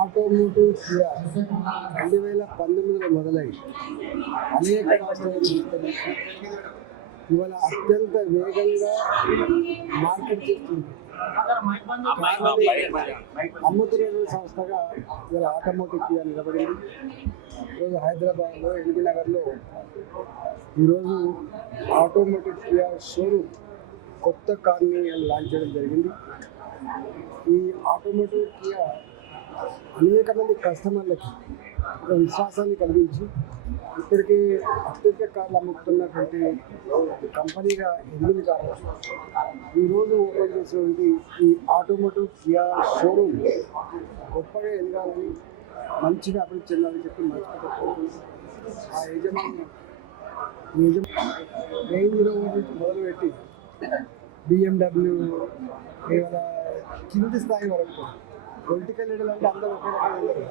Automotive Kia 2019లో మొదలై అనేక రాష్ట్రాలు విస్తరించి ఇవాళ అత్యంత వేగంగా మార్కెట్ చేస్తుంది. అమ్ముతున్న సంస్థగా ఇవాళ ఆటోమోటివ్ కియా నిలబడింది. ఈరోజు హైదరాబాద్లో ఎల్బీ నగర్లో ఈరోజు ఆటోమోటివ్ కియా షోరూమ్ కొత్త కార్ని లాంచ్ చేయడం జరిగింది. ఈ ఆటోమోటివ్ కియా అనేక మంది కస్టమర్లకి ఒక విశ్వాసాన్ని కలిగించి ఇప్పటికీ అత్యధిక కార్లు అమ్ముతున్నటువంటి కంపెనీగా ఎదిగింది. కాబట్టి ఈరోజు ఓపెన్ చేసినటువంటి ఈ ఆటోమోటివ్ కియా షోరూమ్ గొప్పగా ఎదగాలని, మంచిగా అభివృద్ధి చెందాలని చెప్పి మర్చిపోతుంది. ఆ యజమాని రేంజ్లో నుంచి మొదలుపెట్టి BMW ఇవాళ కింది స్థాయి వరకు పొలిటికల్ లీడర్లు అంటే అందరూ ఒకే రకంగా ఉండరు.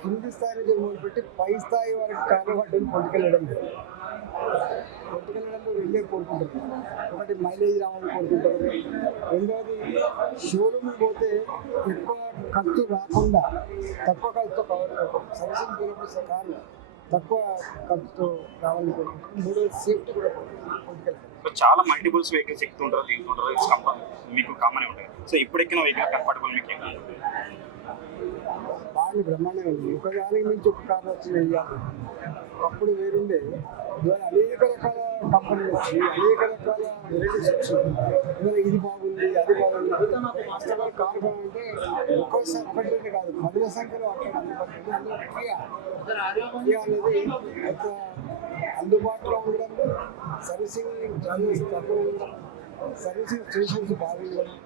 కింది స్థాయి నుంచి మొదలుపెట్టి పై స్థాయి వరకు కానివ్వండి పొలిటికల్ లీడర్లు. పొలిటికల్ లీడర్లు రెండే కోరుకుంటారు. ఒకటి మైలేజ్ రావాలని కోరుకుంటారు. రెండవది షోరూమ్ పోతే ఎక్కువ ఖర్చు రాకుండా తక్కువ ఖర్చుతో సర్వీసింగ్ పోయినప్పుడు కారు తక్కువ ఖర్చుతో రావాలని కోరుకుంటారు. మూడవది సేఫ్టీ కూడా పొలిటికల్. చాలా మల్టిపుల్స్ వెహికల్స్ ఎక్కుతుంటారు, దిగుతుంటారు, మీకు కామన్ ఉంటాయి. సో ఇప్పుడు ఎక్కిన వెహికల్ కంఫర్టబుల్ మీకు బాగా బ్రహ్మాండంగా ఉంది. ఒకదానికి మించి ఒక కార్ వచ్చి వేయాలి. అప్పుడు వేరుండే. ఇవాళ అనేక రకాల కంపెనీలు వచ్చి అనేక రకాల వెరైటీస్ వచ్చి ఇవాళ ఇది బాగుంది, అది బాగుంది. అయితే నాకు కస్టమర్ కార్ కావాలంటే ఒక్కోసారి ఒకటి కాదు 10ల సంఖ్యలో అక్కడ అందుబాటులో అందులో కియా అనేది ఒక అందుబాటులో ఉండడం, సర్వీసింగ్ చార్జెస్ తక్కువ ఉండడం, సర్వీసింగ్ స్టేషన్స్ బాగుండడం.